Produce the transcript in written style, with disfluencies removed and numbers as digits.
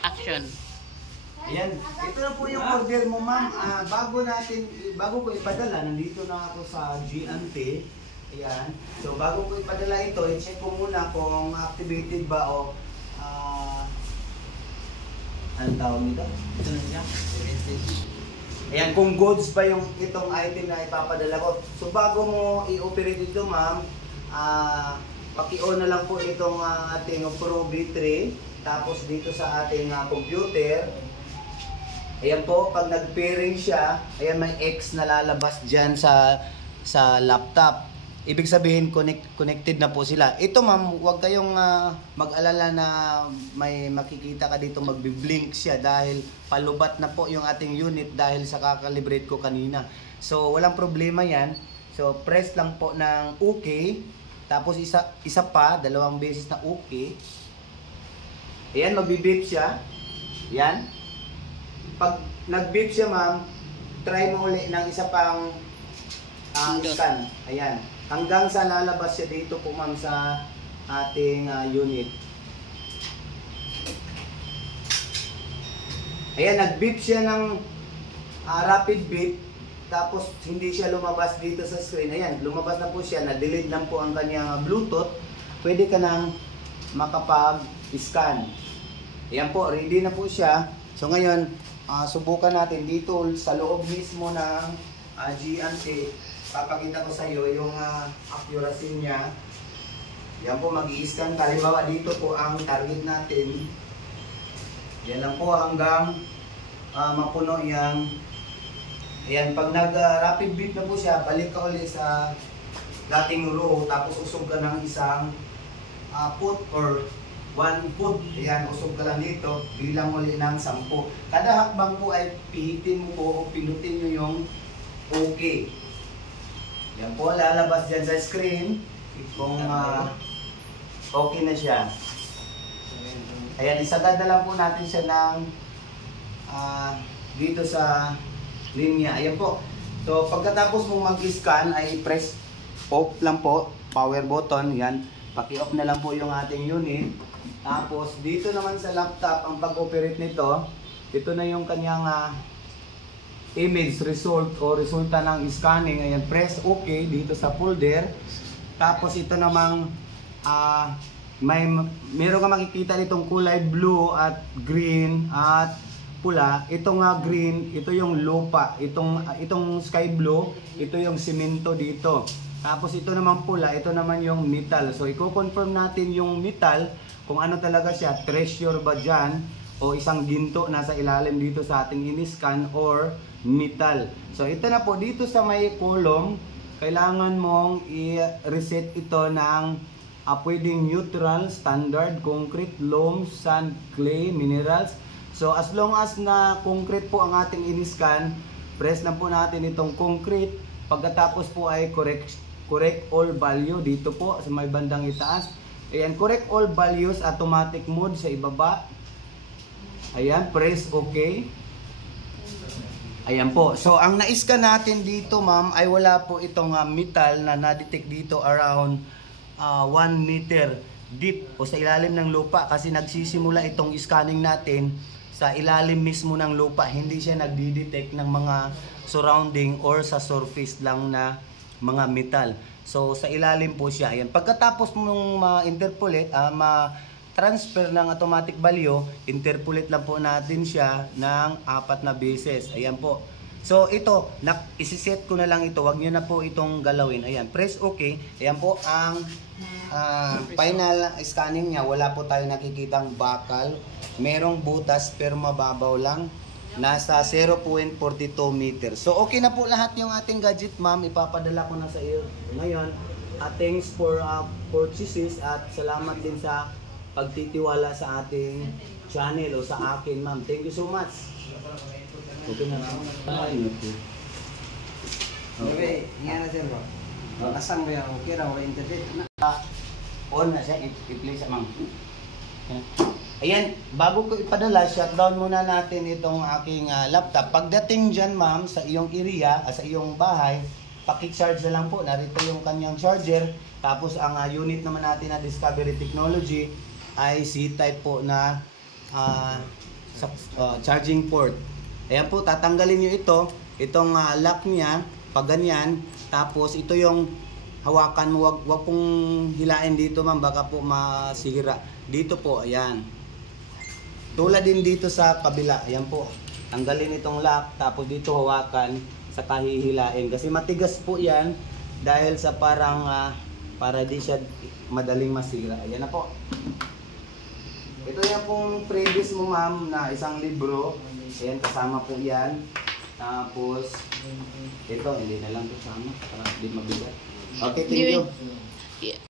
Action. Ayan, ito na po yung order mo, ma'am. Bago ko ipadala, nandito na ako sa Giante. Ayan. So bago ko ipadala ito, i-check ko muna kung activated ba o anong tawag nito? Ito na siya. Ayan, kung goods pa yung itong item na ipapadala ko. So bago mo i-operate ito, ma'am, paki-on na lang po itong ating Pro V3. Tapos dito sa ating computer, ayan po, pag nag-pairing siya, ayan may X na lalabas dyan sa laptop. Ibig sabihin, connected na po sila. Ito ma'am, huwag kayong mag-alala na may makikita ka dito, magbi-blink siya dahil palubat na po yung ating unit dahil sa kakalibrate ko kanina. So, walang problema yan. So, press lang po ng OK. Tapos isa pa, dalawang beses na OK. Ayan, magbi-beep siya. Ayan. Pag nag-beep siya, ma'am, try mo ulit ng isa pang scan. Ayan. Hanggang sa lalabas siya dito po, ma'am, sa ating unit. Ayan, nag-beep siya ng rapid beep. Tapos, hindi siya lumabas dito sa screen. Ayan, lumabas na po siya. Na-delete lang po ang kanyang Bluetooth. Pwede ka nang makapag-scan. Ayan po, ready na po siya. So ngayon, subukan natin dito sa loob mismo ng Giante. Papakita ko sa iyo yung accuracy niya. Yan po, mag-i-scan. Halimbawa, dito po ang target natin. Yan lang po hanggang mapuno yan. Ayan, pag nag-rapid beat na po siya, balik ka ulit sa dating row. Tapos usog ka ng isang put or 1 put. Ayan, usog ka lang dito. Bilang uli ng 10. Kada hakbang po ay pihitin mo po o pinutin nyo yung OK. Yan po, lalabas dyan sa screen kung okay na siya. Ayan, isagad na lang po natin siya ng dito sa linya. Ayan po. So, pagkatapos mong mag-scan ay press off lang po, power button. Yan, paki-off na lang po yung ating unit. Tapos, dito naman sa laptop, ang pag-operate nito, ito na yung kanyang image result o resulta ng scanning. Ayan, press OK dito sa folder. Tapos, ito namang meron ka makikita ditong kulay blue at green at pula. Itong green, ito yung lupa. Itong sky blue, ito yung simento dito. Tapos ito naman pula, ito naman yung metal. So i-confirm natin yung metal kung ano talaga siya, treasure ba dyan o isang ginto nasa ilalim dito sa ating in-scan or metal. So ito na po, dito sa may column, kailangan mong i-reset ito ng pwedeng neutral, standard, concrete, loam, sand, clay, minerals. So as long as na concrete po ang ating in-scan, press lang po natin itong concrete. Pagkatapos po ay correct all value dito po sa may bandang itaas. Ayan, correct all values, automatic mode sa ibaba. Ayan, press OK. Ayan po. So ang na-scan natin dito, ma'am, ay wala po itong metal na na-detect dito around 1 meter deep o sa ilalim ng lupa, kasi nagsisimula itong scanning natin sa ilalim mismo ng lupa. Hindi siya nagdi-detect ng mga surrounding or sa surface lang na mga metal. So sa ilalim po siya. Ayan. Pagkatapos mong ma-interpolate, ma-transfer ng automatic value, interpolate lang po natin siya ng 4 na beses. Ayan po. So ito, isi-set ko na lang ito. Huwag nyo na po itong galawin. Ayan, press OK. Ayan po ang final scanning niya. Wala po tayo nakikitang bakal. Merong butas pero mababaw lang. Nasa 0.42 meters. So okay na po lahat yung ating gadget, ma'am. Ipapadala ko na sa iyo ngayon. Thanks for purchases at salamat din sa pagtitiwala sa ating channel o sa akin, ma'am. Thank you so much. Okay na lang. Okay, nga na sir ba? Asan ba yung okay raw internet na? On na siya, i-play sa ma'am. Ayan, bago ko ipadala, shutdown muna natin itong aking laptop. Pagdating dyan, ma'am, sa iyong area, sa iyong bahay, paki-charge na lang po. Narito yung kanyang charger. Tapos ang unit naman natin na Discovery Technology ay C-type po na charging port. Ayan po, tatanggalin nyo itong lock niya, pag ganyan. Tapos ito yung hawakan mo, wag pong hilain dito ma'am, baka po masira. Dito po, ayan. Tulad din dito sa kabila, ayan po. Tanggalin itong lock, tapos dito hawakan, saka hihilain. Kasi matigas po yan, dahil sa parang, para di siya madaling masira. Ayan na po. Ito yung pong previous mo ma'am na isang libro. Ayan, kasama po yan. Tapos, ito, hindi na lang kasama. Para hindi mabigat. Okay, thank you.